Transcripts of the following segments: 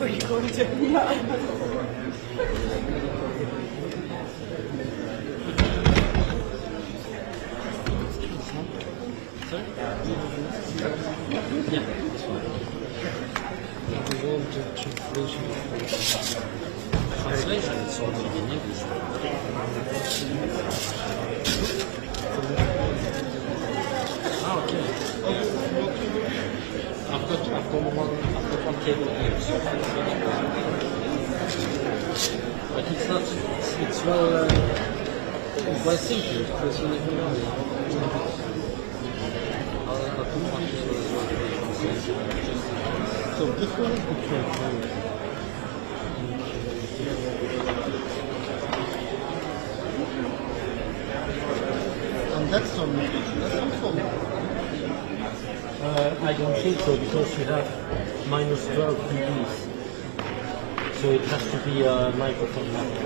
Where are you going to? Yeah, that's fine. Translation is already in English. Oh, okay. I've got one cable here. But it's not. It's well simple because you never know. I'll put one cable as well. So this one is the trade. And that's on I don't think so because you have minus 12 dBs. So it has to be a microphone level.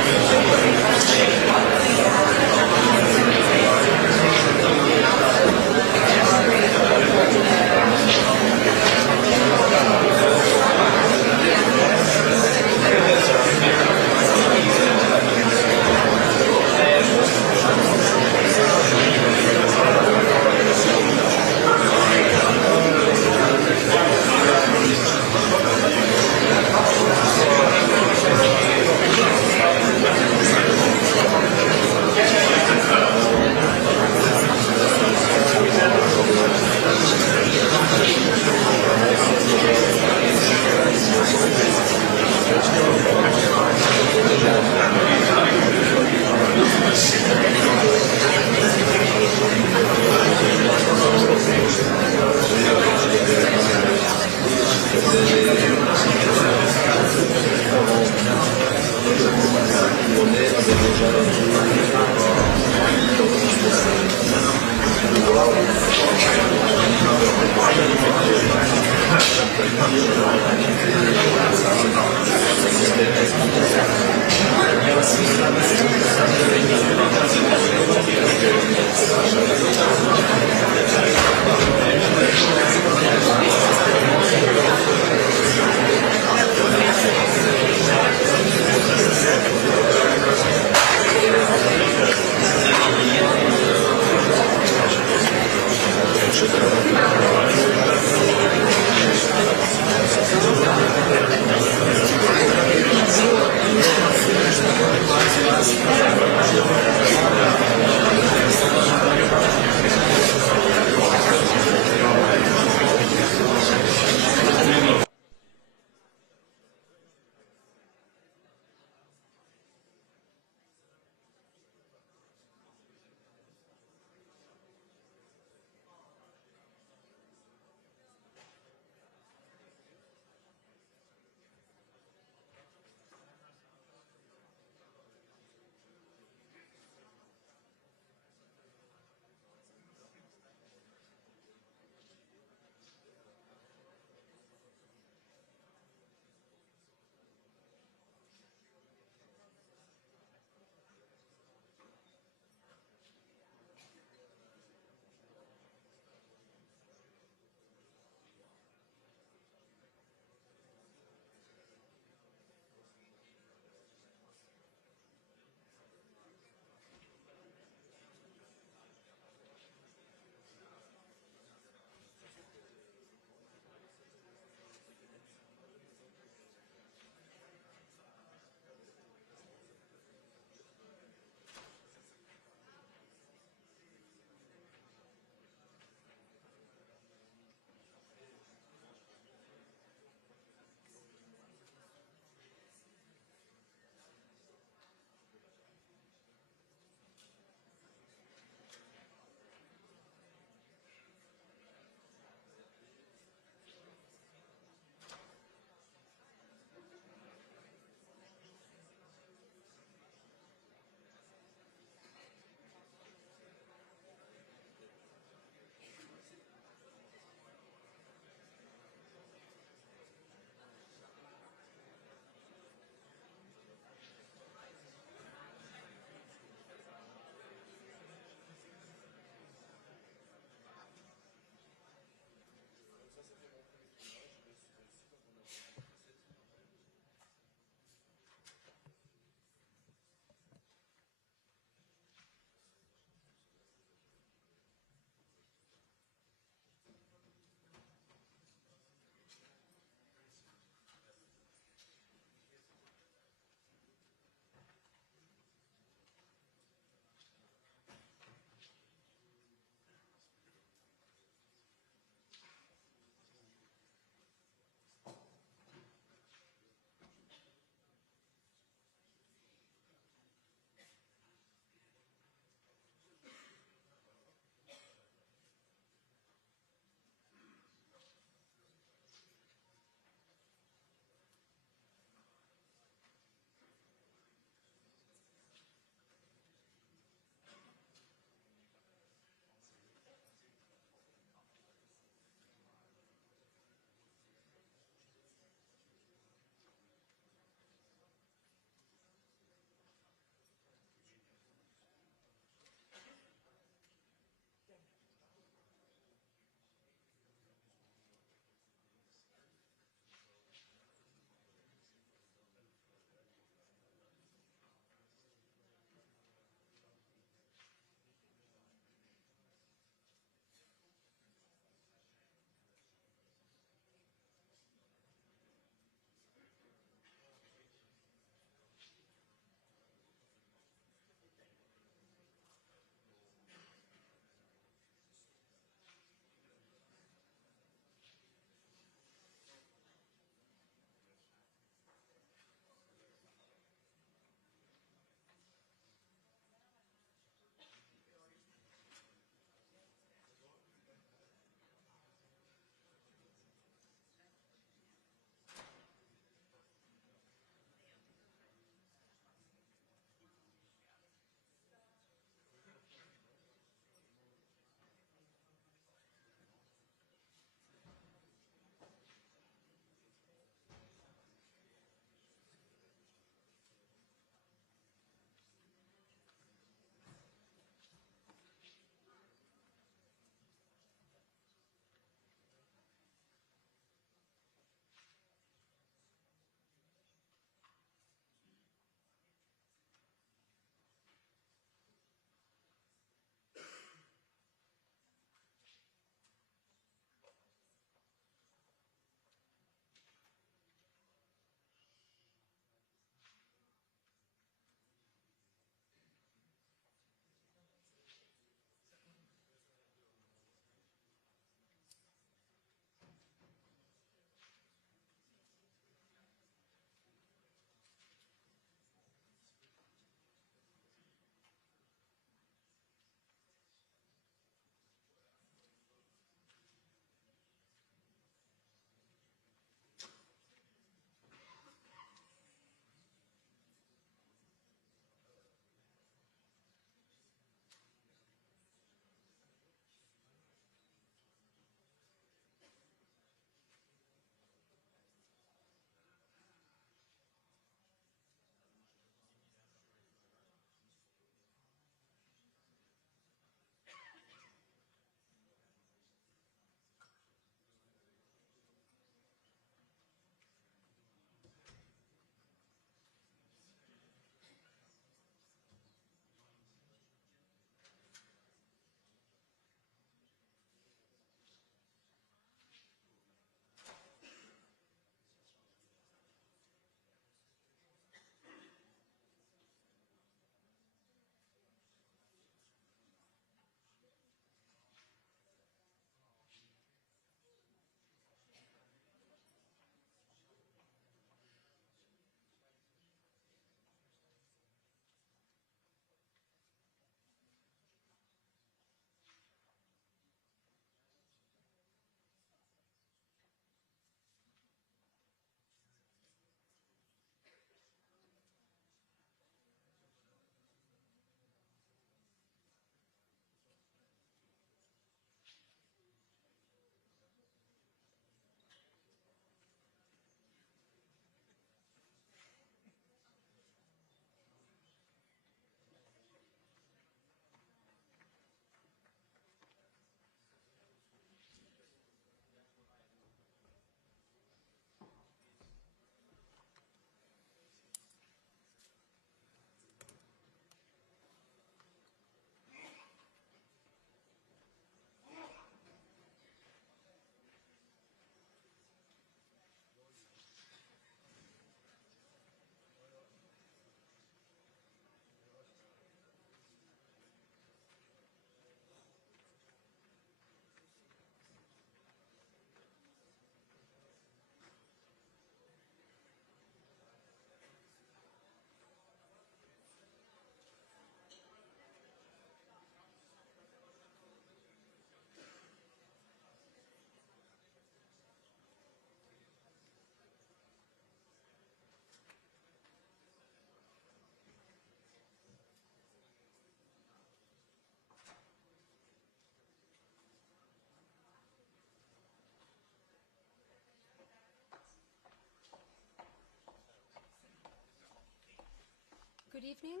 Good evening.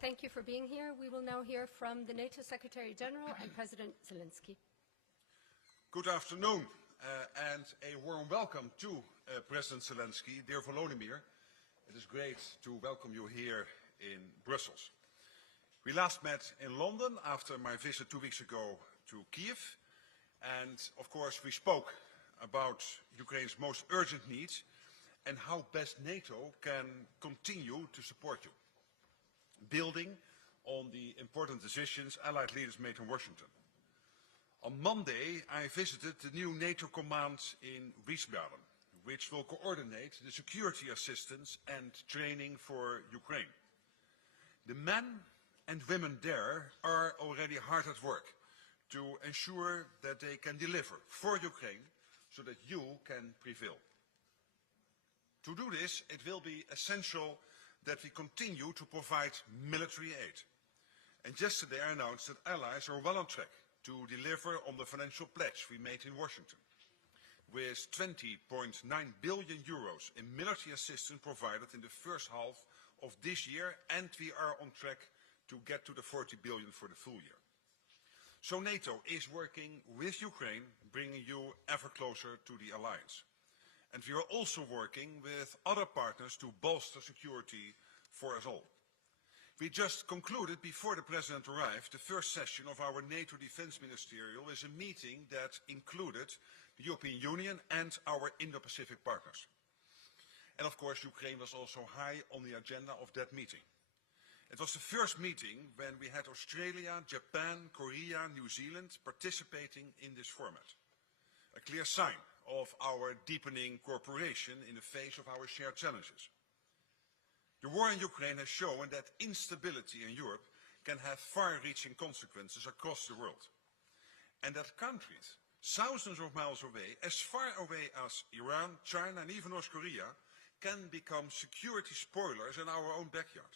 Thank you for being here. We will now hear from the NATO Secretary General and President Zelenskyy. Good afternoon and a warm welcome to President Zelenskyy. Dear Volodymyr, it is great to welcome you here in Brussels. We last met in London after my visit 2 weeks ago to Kiev, and of course we spoke about Ukraine's most urgent needs and how best NATO can continue to support you, building on the important decisions Allied leaders made in Washington. On Monday, I visited the new NATO command in Wiesbaden, which will coordinate the security assistance and training for Ukraine. The men and women there are already hard at work to ensure that they can deliver for Ukraine so that you can prevail. To do this, it will be essential that we continue to provide military aid. And yesterday I announced that allies are well on track to deliver on the financial pledge we made in Washington, with 20.9 billion euros in military assistance provided in the first half of this year, and we are on track to get to the 40 billion for the full year. So NATO is working with Ukraine, bringing you ever closer to the alliance. And we are also working with other partners to bolster security for us all. We just concluded, before the President arrived, the first session of our NATO Defense Ministerial is a meeting that included the European Union and our Indo-Pacific partners. And of course, Ukraine was also high on the agenda of that meeting. It was the first meeting when we had Australia, Japan, Korea, New Zealand participating in this format. A clear sign of our deepening cooperation in the face of our shared challenges. The war in Ukraine has shown that instability in Europe can have far-reaching consequences across the world, and that countries thousands of miles away, as far away as Iran, China and even North Korea, can become security spoilers in our own backyard.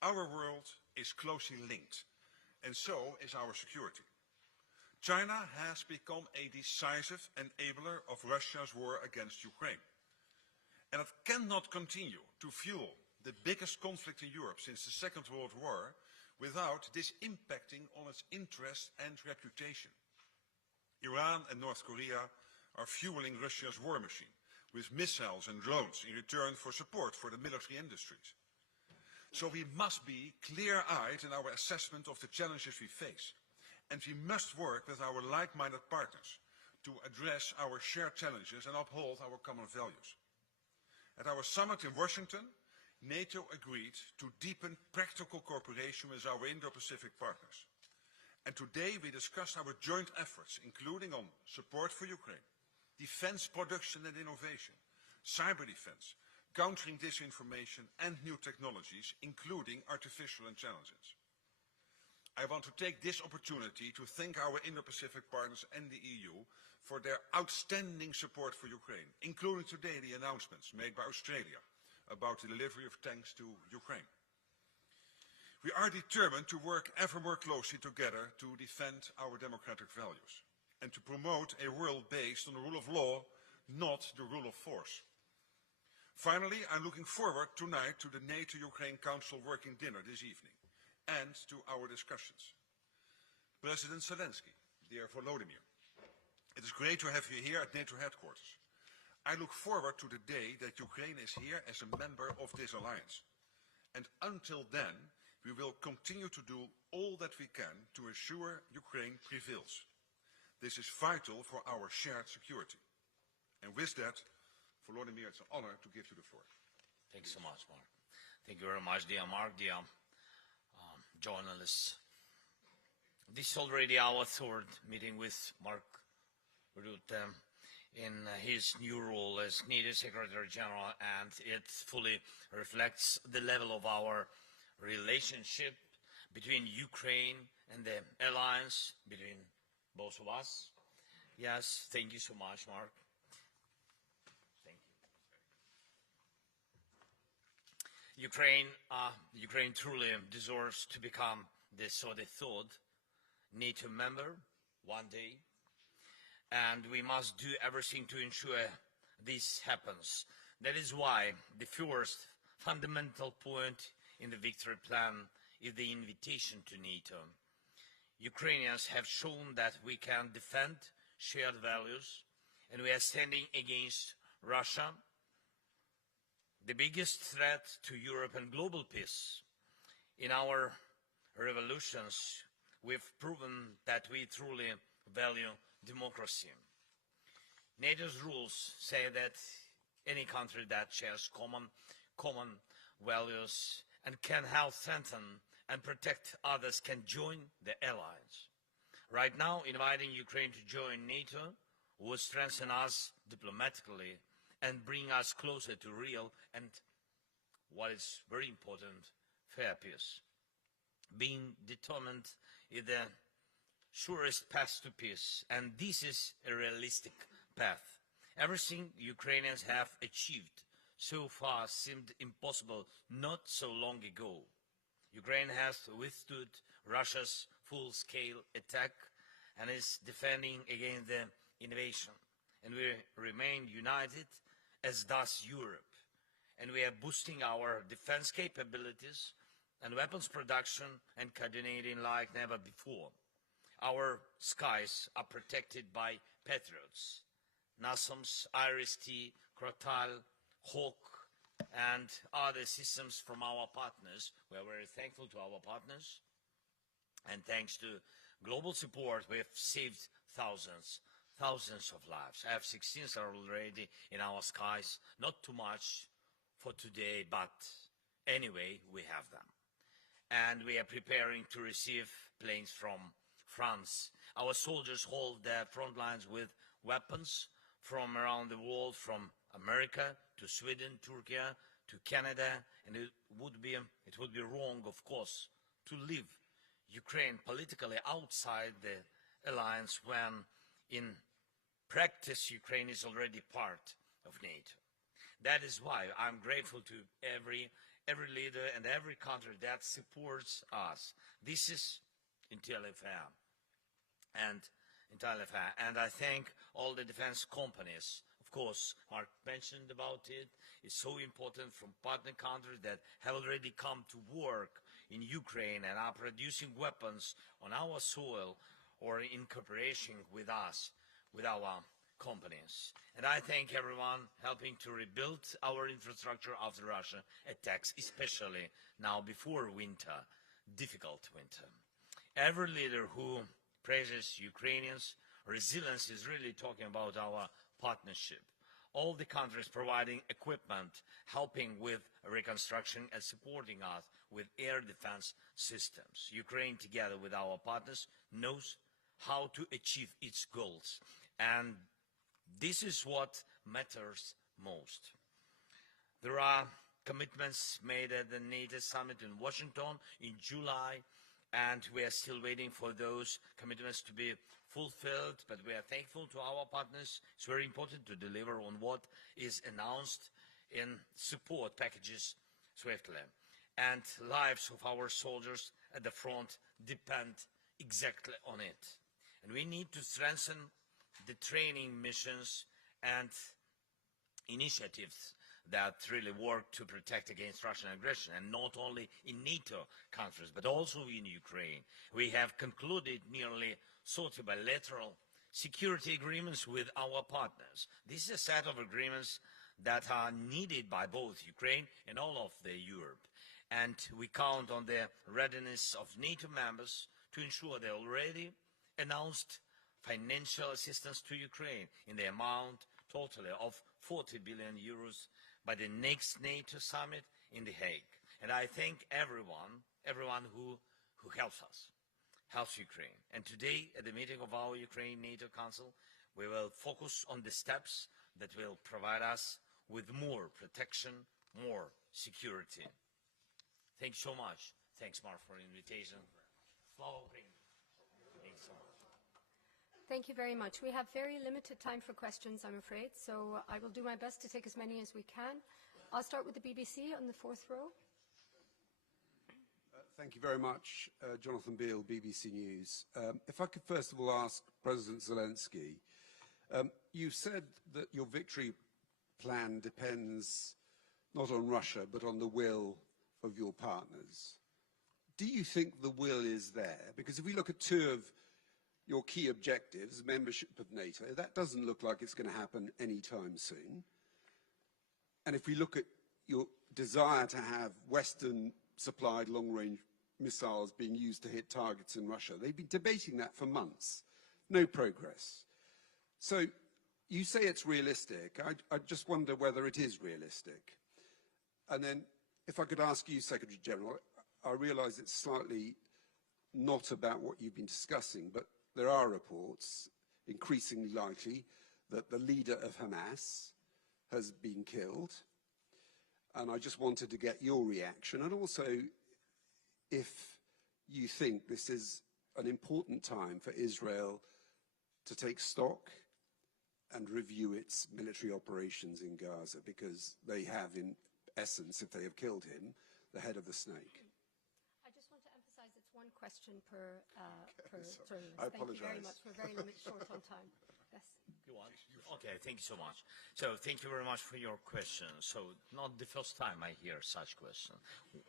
Our world is closely linked, and so is our security. China has become a decisive enabler of Russia's war against Ukraine, and it cannot continue to fuel the biggest conflict in Europe since the Second World War without this impacting on its interest and reputation. Iran and North Korea are fueling Russia's war machine with missiles and drones in return for support for the military industries. So we must be clear-eyed in our assessment of the challenges we face, and we must work with our like-minded partners to address our shared challenges and uphold our common values. At our summit in Washington, NATO agreed to deepen practical cooperation with our Indo-Pacific partners. And today we discussed our joint efforts, including on support for Ukraine, defense production and innovation, cyber defense, countering disinformation and new technologies, including artificial intelligence. I want to take this opportunity to thank our Indo-Pacific partners and the EU for their outstanding support for Ukraine, including today the announcements made by Australia about the delivery of tanks to Ukraine. We are determined to work ever more closely together to defend our democratic values and to promote a world based on the rule of law, not the rule of force. Finally, I'm looking forward tonight to the NATO-Ukraine Council working dinner this evening and to our discussions. President Zelenskyy, dear Volodymyr, it is great to have you here at NATO headquarters. I look forward to the day that Ukraine is here as a member of this alliance. And until then, we will continue to do all that we can to ensure Ukraine prevails. This is vital for our shared security. And with that, Volodymyr, it's an honor to give you the floor. Thank you so much, Mark. Thank you very much, dear Mark, dear journalists. This is already our third meeting with Mark Rutte in his new role as NATO Secretary General, and it fully reflects the level of our relationship between Ukraine and the alliance, between both of us. Yes, thank you so much, Mark. Thank you. Ukraine truly deserves to become the third NATO member one day, and we must do everything to ensure this happens. That is why the first fundamental point in the victory plan is the invitation to NATO. Ukrainians have shown that we can defend shared values, and we are standing against Russia, the biggest threat to Europe and global peace. In our revolutions, we've proven that we truly value democracy. NATO's rules say that any country that shares common values and can help strengthen and protect others can join the alliance. Right now, inviting Ukraine to join NATO would strengthen us diplomatically and bring us closer to real and, what is very important, fair peace. Being determined is the surest path to peace, and this is a realistic path. Everything Ukrainians have achieved so far seemed impossible not so long ago. Ukraine has withstood Russia's full-scale attack and is defending against the invasion. And we remain united, as does Europe. And we are boosting our defense capabilities and weapons production and coordinating like never before. Our skies are protected by Patriots, NASAMS, IRIS-T, Crotale, Hawk, and other systems from our partners. We are very thankful to our partners. And thanks to global support, we have saved thousands of lives. F-16s are already in our skies. Not too much for today, but anyway, we have them. And we are preparing to receive planes from France. Our soldiers hold their front lines with weapons from around the world, from America to Sweden, Turkey, to Canada, and it would be wrong, of course, to leave Ukraine politically outside the alliance when, in practice, Ukraine is already part of NATO. That is why I'm grateful to every leader and every country that supports us. This is entirely fair, and I thank all the defense companies. Of course, Mark mentioned about it. It's so important from partner countries that have already come to work in Ukraine and are producing weapons on our soil or in cooperation with us, with our companies. And I thank everyone helping to rebuild our infrastructure after Russia attacks, especially now before winter, difficult winter. Every leader who praises Ukrainians' resilience is really talking about our partnership. All the countries providing equipment, helping with reconstruction and supporting us with air defense systems. Ukraine, together with our partners, knows how to achieve its goals. And this is what matters most. There are commitments made at the NATO summit in Washington in July, and we are still waiting for those commitments to be fulfilled, but we are thankful to our partners. It's very important to deliver on what is announced in support packages swiftly. And lives of our soldiers at the front depend exactly on it. And we need to strengthen the training missions and initiatives that really work to protect against Russian aggression, and not only in NATO countries, but also in Ukraine. We have concluded nearly 30 bilateral security agreements with our partners. This is a set of agreements that are needed by both Ukraine and all of Europe. And we count on the readiness of NATO members to ensure the already announced financial assistance to Ukraine in the amount totally of 40 billion euros by the next NATO summit in The Hague. And I thank everyone who helps us, helps Ukraine. And today, at the meeting of our Ukraine-NATO Council, we will focus on the steps that will provide us with more protection, more security. Thanks so much. Thanks, Mark, for the invitation. Thanks so much. Thank you very much. We have very limited time for questions, I'm afraid, so I will do my best to take as many as we can. I'll start with the BBC on the fourth row. Thank you very much, Jonathan Beale, BBC News. If I could first of all ask President Zelensky, you've said that your victory plan depends not on Russia, but on the will of your partners. Do you think the will is there? Because if we look at two of your key objectives, membership of NATO, that doesn't look like it's going to happen anytime soon. And if we look at your desire to have Western-supplied long-range missiles being used to hit targets in Russia, they've been debating that for months. No progress. So you say it's realistic. I just wonder whether it is realistic. And then if I could ask you, Secretary General, I realise it's slightly not about what you've been discussing, but there are reports, increasingly likely, that the leader of Hamas has been killed. And I just wanted to get your reaction, and also if you think this is an important time for Israel to take stock and review its military operations in Gaza, because they have, in essence, if they have killed him, the head of the snake. I just want to emphasize it's one question per journalist. I Thank you very apologize. much. We're very short on time. Yes. You want? Okay, thank you so much. So thank you very much for your question. So not the first time I hear such question.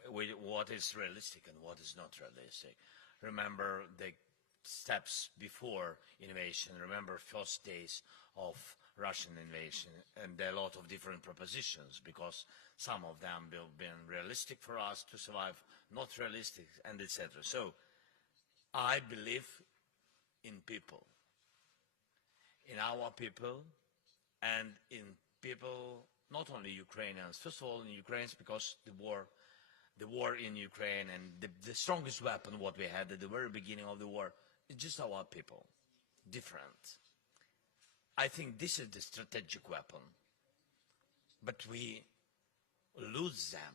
What is realistic and what is not realistic? Remember the steps before invasion. Remember first days of Russian invasion, and a lot of different propositions, because some of them have been realistic for us to survive, not realistic, and etc. So I believe in people, in our people, and in people, not only Ukrainians, first of all in Ukrainians, because the war in Ukraine, and the strongest weapon what we had at the very beginning of the war is just our people, different. I think this is the strategic weapon, but we lose them,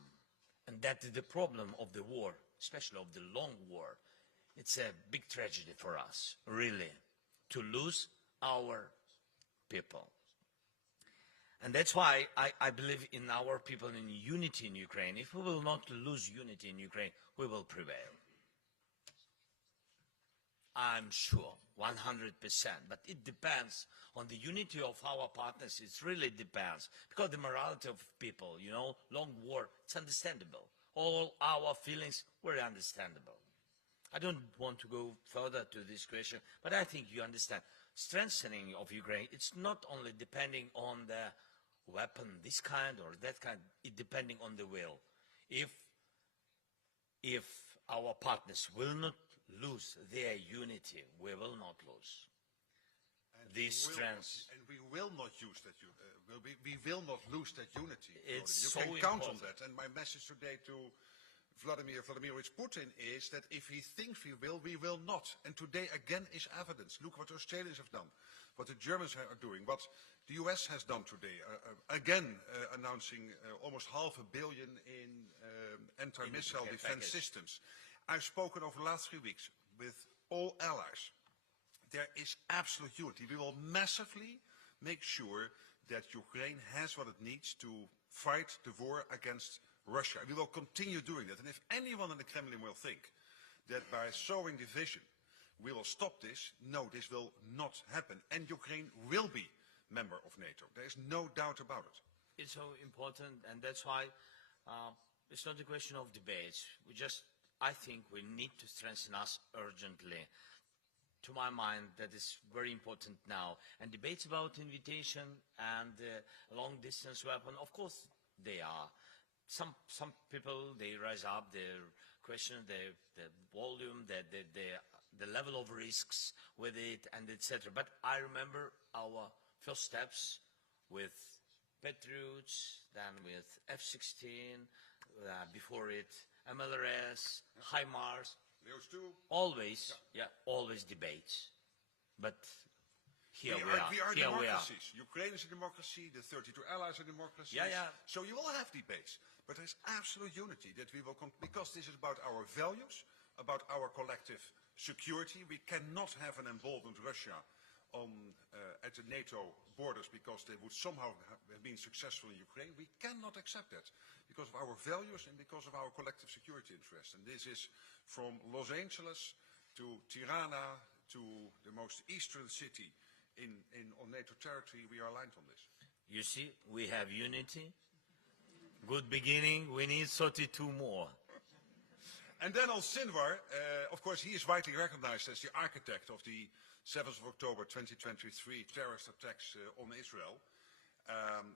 and that is the problem of the war, especially of the long war. It's a big tragedy for us, really, to lose our people. And that's why I believe in our people, in unity in Ukraine. If we will not lose unity in Ukraine, we will prevail. I'm sure, 100%, but it depends on the unity of our partners. It really depends, because the morality of people, you know, long war, it's understandable. All our feelings were understandable. I don't want to go further to this question, but I think you understand. Strengthening of Ukraine, it's not only depending on the weapon, this kind or that kind, it's depending on the will. If our partners will not lose their unity, we will not lose. And This strength. And we will not use that. We will not lose that unity. It's you so can count on important. that. And my message today to Vladimir Vladimirovich Putin is that if he thinks we will not. And today again is evidence. Look what the Australians have done, what the Germans are doing, what the US has done today. Again, announcing almost $500 million in anti-missile defense systems. I've spoken over the last 3 weeks with all allies. There is absolute unity. We will massively make sure that Ukraine has what it needs to fight the war against Russia. We will continue doing that. And if anyone in the Kremlin will think that by sowing division we will stop this, no, this will not happen. And Ukraine will be member of NATO. There is no doubt about it. It's so important, and that's why it's not a question of debates. I think we need to strengthen us urgently. To my mind, that is very important now. And debates about invitation and long-distance weapon, of course, they are. Some people, they rise up, they question the volume, the level of risks with it, and etc. But I remember our first steps with Patriots, then with F-16, before it, MLRS, HIMARS. Leos too. Always, always debates. But here we are here democracies. Ukraine is a democracy, the 32 allies are democracies. Yeah. So you will have debates. But there's absolute unity that we will, because this is about our values, about our collective security. We cannot have an emboldened Russia at the NATO borders because they would somehow have been successful in Ukraine. We cannot accept that because of our values and because of our collective security interests. And this is from Los Angeles to Tirana to the most eastern city on NATO territory. We are aligned on this. You see, we have unity, Good beginning. We need 32 more. And then on Sinwar, of course, he is widely recognized as the architect of the 7th of October 2023 terrorist attacks on Israel.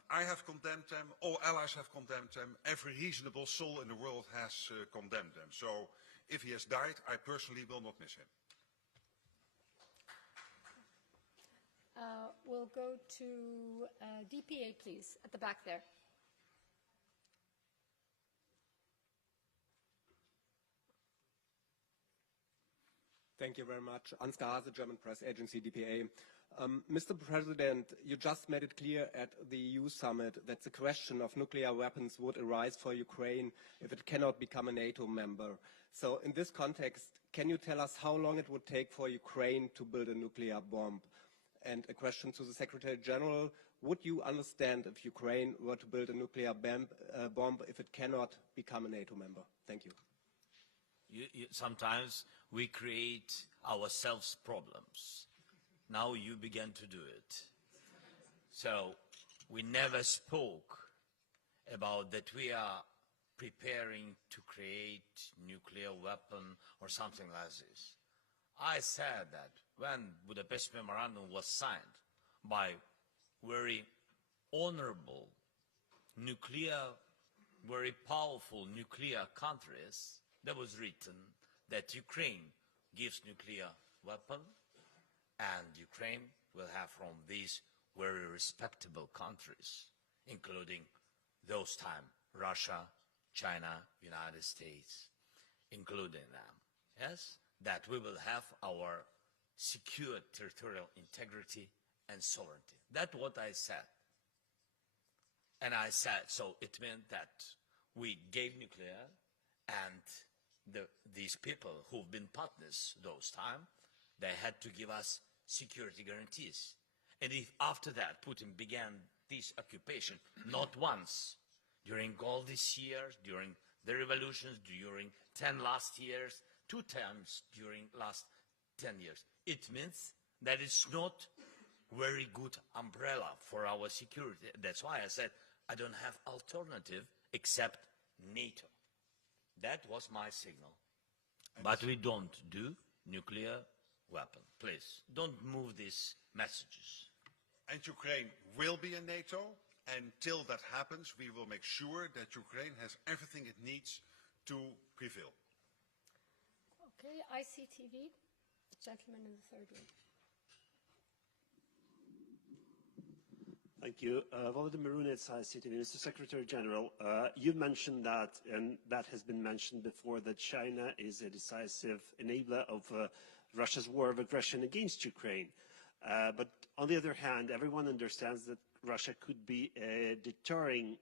I have condemned them, all allies have condemned them, every reasonable soul in the world has condemned them. So if he has died, I personally will not miss him. We'll go to DPA, please, at the back there. Thank you very much. Ansgar Hase, German press agency, DPA. Mr. President, you just made it clear at the EU summit that the question of nuclear weapons would arise for Ukraine if it cannot become a NATO member. So in this context, can you tell us how long it would take for Ukraine to build a nuclear bomb? And a question to the Secretary General, would you understand if Ukraine were to build a nuclear bomb if it cannot become a NATO member? Thank you. Sometimes we create ourselves problems. Now you begin to do it. So we never spoke about that we are preparing to create nuclear weapon or something like this. I said that when Budapest Memorandum was signed by very honorable very powerful nuclear countries, there was written that Ukraine gives nuclear weapon and Ukraine will have from these very respectable countries, including those time Russia, China, United States, including them, yes, that we will have our secure territorial integrity and sovereignty. That's what I said. And I said, so it meant that we gave nuclear and these people who've been partners those time, they had to give us security guarantees. And if after that Putin began this occupation, not once, during all these years, during the revolutions, during 10 last years, 2 times during last 10 years, it means that it's not very good umbrella for our security. That's why I said I don't have alternative except NATO. That was my signal. But we don't do nuclear weapon. Please, don't move these messages. And Ukraine will be in NATO. Until that happens, we will make sure that Ukraine has everything it needs to prevail. Okay, ICTV, the gentleman in the third row. Thank you. Volodymyr Zelenskyy, Mr. Secretary General, you mentioned that, and that has been mentioned before, that China is a decisive enabler of Russia's war of aggression against Ukraine. But on the other hand, everyone understands that Russia could be a deterring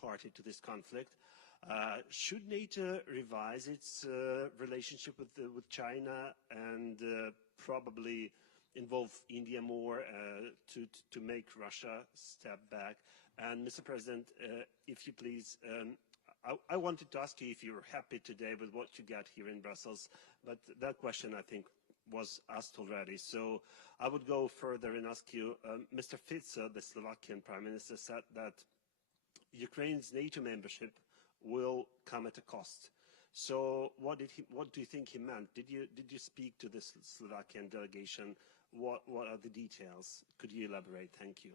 party to this conflict. Should NATO revise its relationship with China and probably involve India more to make Russia step back? And Mr. President, if you please, I wanted to ask you if you're happy today with what you got here in Brussels, but that question I think was asked already. So I would go further and ask you, Mr. Fico, the Slovakian Prime Minister, said that Ukraine's NATO membership will come at a cost. So what do you think he meant? Did you speak to this Slovakian delegation? What are the details? Could you elaborate? Thank you.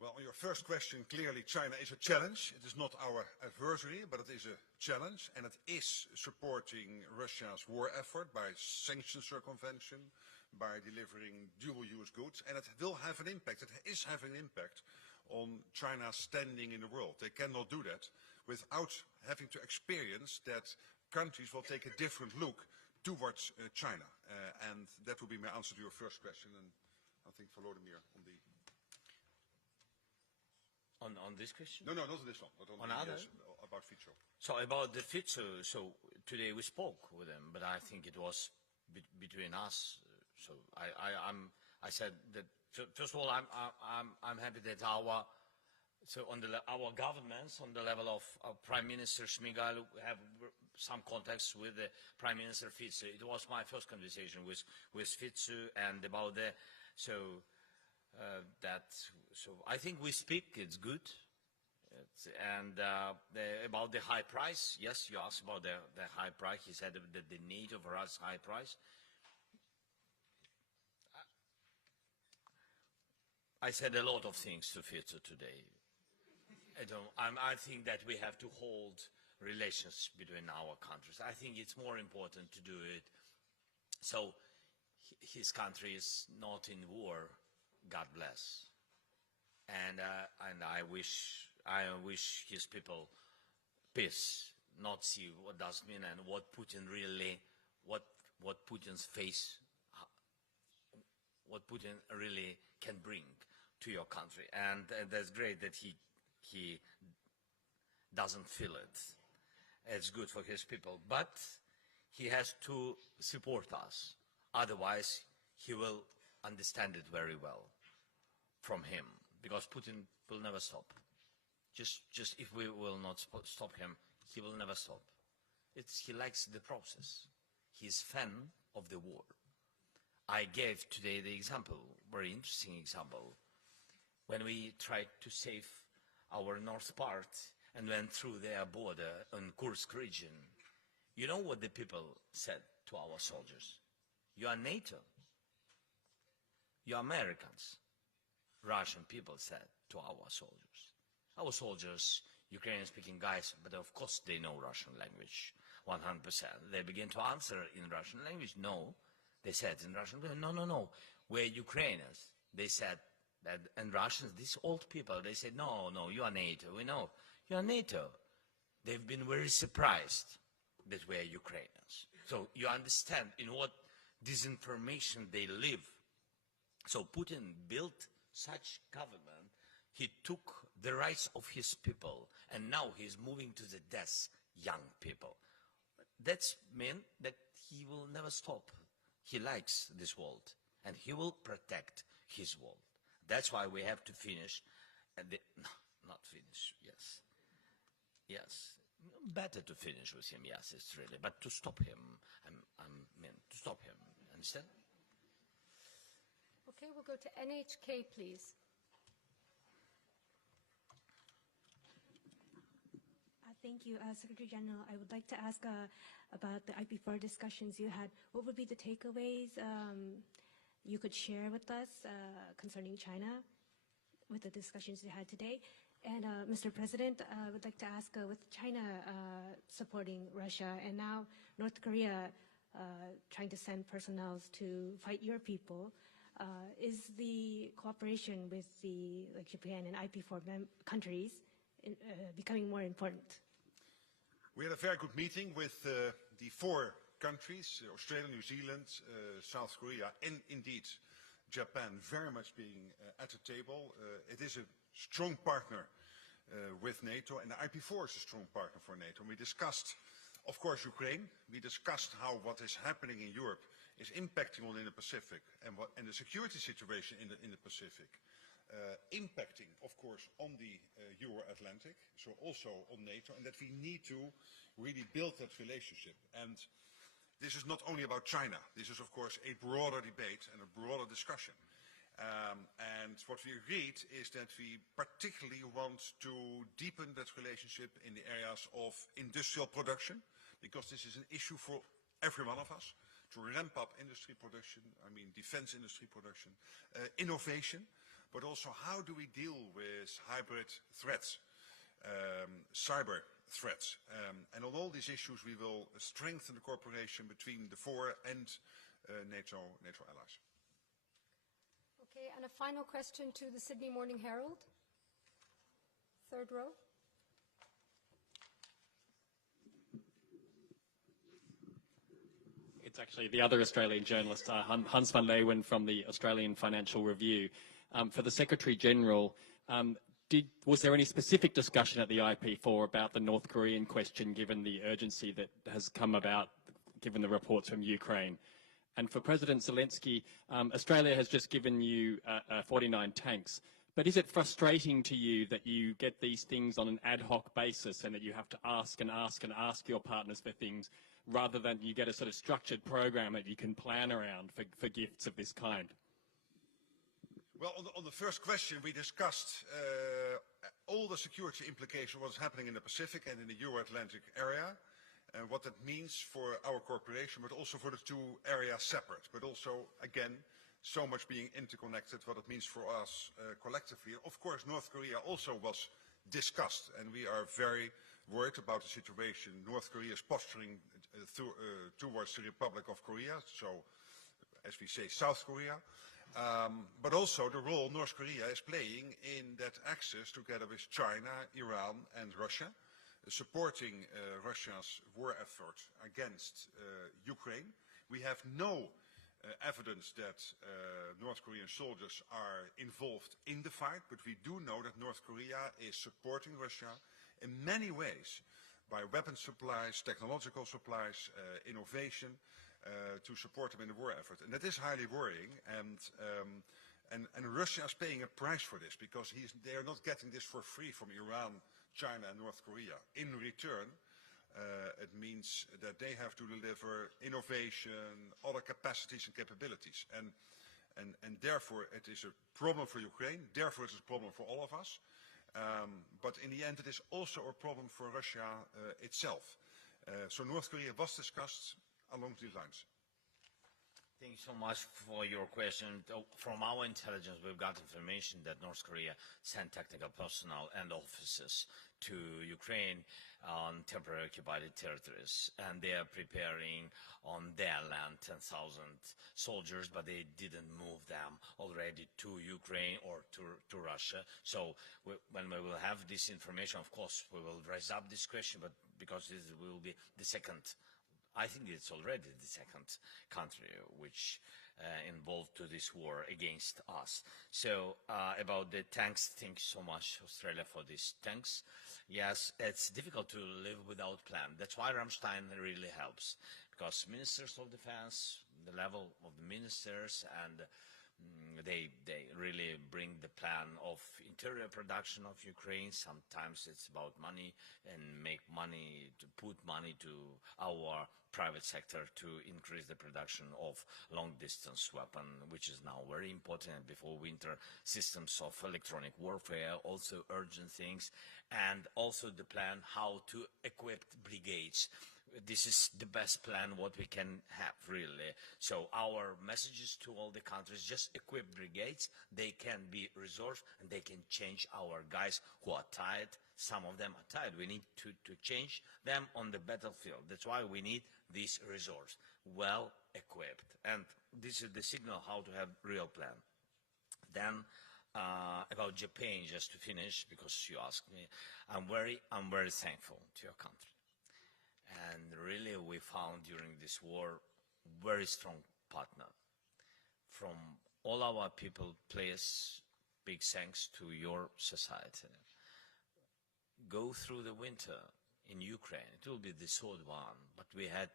Well, on your first question, clearly China is a challenge. It is not our adversary, but it is a challenge, and it is supporting Russia's war effort by sanctions circumvention, by delivering dual-use goods, and it will have an impact. It is having an impact on China's standing in the world. They cannot do that without having to experience that countries will take a different look towards China. And that would be my answer to your first question, and I think Volodymyr on the... On this question? No, not on this one. But on the, other? About Fico. So about the Fico, so today we spoke with him, but I think it was between us. So I said that first of all, I'm happy that our governments on the level of Prime Minister Shmyhal have some contacts with the Prime Minister Fico. It was my first conversation with Fico and about the so I think we speak. It's good. About the high price, yes, you asked about the high price. He said that the NATO for us high price. I said a lot of things to Fico today. I think that we have to hold relations between our countries. I think it's more important to do it so his country is not in war. God bless. And I wish his people peace, not see what does mean and what Putin really, what Putin's face, what Putin really can bring to your country. And that's great that he doesn't feel it. It's good for his people, but he has to support us. Otherwise, he will understand it very well from him, because Putin will never stop. Just if we will not stop him, he will never stop. He likes the process. He's fan of the war. I gave today the example, very interesting example, when we tried to save our north part and went through their border in Kursk region. You know what the people said to our soldiers? You are NATO. You are Americans. Russian people said to our soldiers. Our soldiers, Ukrainian-speaking guys, but of course they know Russian language, 100%. They begin to answer in Russian language. No, they said in Russian, no, we're Ukrainians. They said that, and Russians, these old people, they said, no, you are NATO. We know, you are NATO. They've been very surprised that we're Ukrainians. So you understand in what disinformation they live. So Putin built such government, he took the rights of his people, and now he's moving to the death young people. That's mean that he will never stop. He likes this world, and he will protect his world. That's why we have to finish, not finish, yes, better to finish with him, yes, it's really, but to stop him, to stop him, understand? Okay, we'll go to NHK, please. Thank you, Secretary General. I would like to ask about the IP4 discussions you had. What would be the takeaways you could share with us concerning China with the discussions you had today? And Mr. President, I would like to ask, with China supporting Russia and now North Korea trying to send personnel to fight your people, is the cooperation with the Japan and IP4 countries becoming more important? We had a very good meeting with the 4 countries, Australia, New Zealand, South Korea, and indeed Japan very much being at the table. It is a strong partner with NATO, and the IP4 is a strong partner for NATO. And we discussed, of course, Ukraine. We discussed how what is happening in Europe is impacting on Indo-Pacific and the security situation in the Pacific. Impacting, of course, on the Euro-Atlantic, so also on NATO, and that we need to really build that relationship. And this is not only about China. This is, of course, a broader debate and a broader discussion. And what we agreed is that we particularly want to deepen that relationship in the areas of industrial production, because this is an issue for every one of us, to ramp up industry production, defense industry production, innovation, but also how do we deal with hybrid threats, cyber threats. And on all these issues we will strengthen the cooperation between the 4 and NATO allies. Okay, and a final question to the Sydney Morning Herald. 3rd row. It's actually the other Australian journalist, Hans van Leeuwen from the Australian Financial Review. For the Secretary-General, was there any specific discussion at the IP4 about the North Korean question, given the urgency that has come about, given the reports from Ukraine? And for President Zelenskyy, Australia has just given you 49 tanks. But is it frustrating to you that you get these things on an ad hoc basis and that you have to ask and ask and ask your partners for things, rather than you get a sort of structured program that you can plan around for gifts of this kind? Well, on the first question, we discussed all the security implications, what's happening in the Pacific and in the Euro-Atlantic area, what that means for our cooperation, but also for the two areas separate, but also, again, so much being interconnected, what it means for us collectively. Of course, North Korea also was discussed, and we are very worried about the situation North Korea is posturing towards the Republic of Korea, so as we say, South Korea, but also the role North Korea is playing in that axis together with China, Iran and Russia, supporting Russia's war effort against Ukraine. We have no evidence that North Korean soldiers are involved in the fight, but we do know that North Korea is supporting Russia in many ways by weapon supplies, technological supplies, innovation, to support them in the war effort. And that is highly worrying, and Russia is paying a price for this because they are not getting this for free from Iran, China and North Korea. In return, it means that they have to deliver innovation, other capacities and capabilities. And therefore it is a problem for Ukraine, therefore it is a problem for all of us. But in the end it is also a problem for Russia itself. So North Korea was discussed along these lines. Thank you so much for your question. From our intelligence, we've got information that North Korea sent technical personnel and officers to Ukraine on temporary occupied territories, and they are preparing on their land 10,000 soldiers, but they didn't move them already to Ukraine or to Russia. So when we will have this information, of course, we will raise up this question, but because this will be the second, I think it's already the second country which involved to this war against us. So about the tanks, thank you so much, Australia, for these tanks. Yes, it's difficult to live without plan. That's why Ramstein really helps, because ministers of defense, the level of the ministers, and they really bring the plan of interior production of Ukraine. Sometimes it's about money and make money, to put money to our private sector to increase the production of long-distance weapon, which is now very important before winter, systems of electronic warfare, also urgent things, and also the plan how to equip brigades. This is the best plan what we can have, really. So our messages to all the countries, just equip brigades. They can be resourced and they can change our guys who are tired. Some of them are tired. We need to change them on the battlefield. That's why we need this resource, well equipped. And this is the signal how to have real plan. Then about Japan, just to finish, because you asked me, I'm very thankful to your country. And really we found during this war very strong partner. From all our people, please, big thanks to your society. Go through the winter in Ukraine. It will be the third one, but we had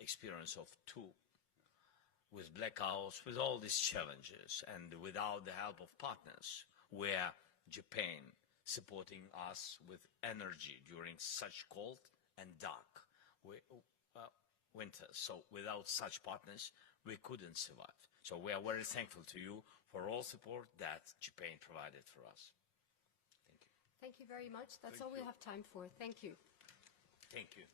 experience of two, with blackouts, with all these challenges, and without the help of partners, where Japan supporting us with energy during such cold and dark winters. So without such partners, we couldn't survive. So we are very thankful to you for all support that Japan provided for us. Thank you. Thank you very much. That's all we have time for. Thank you. Thank you.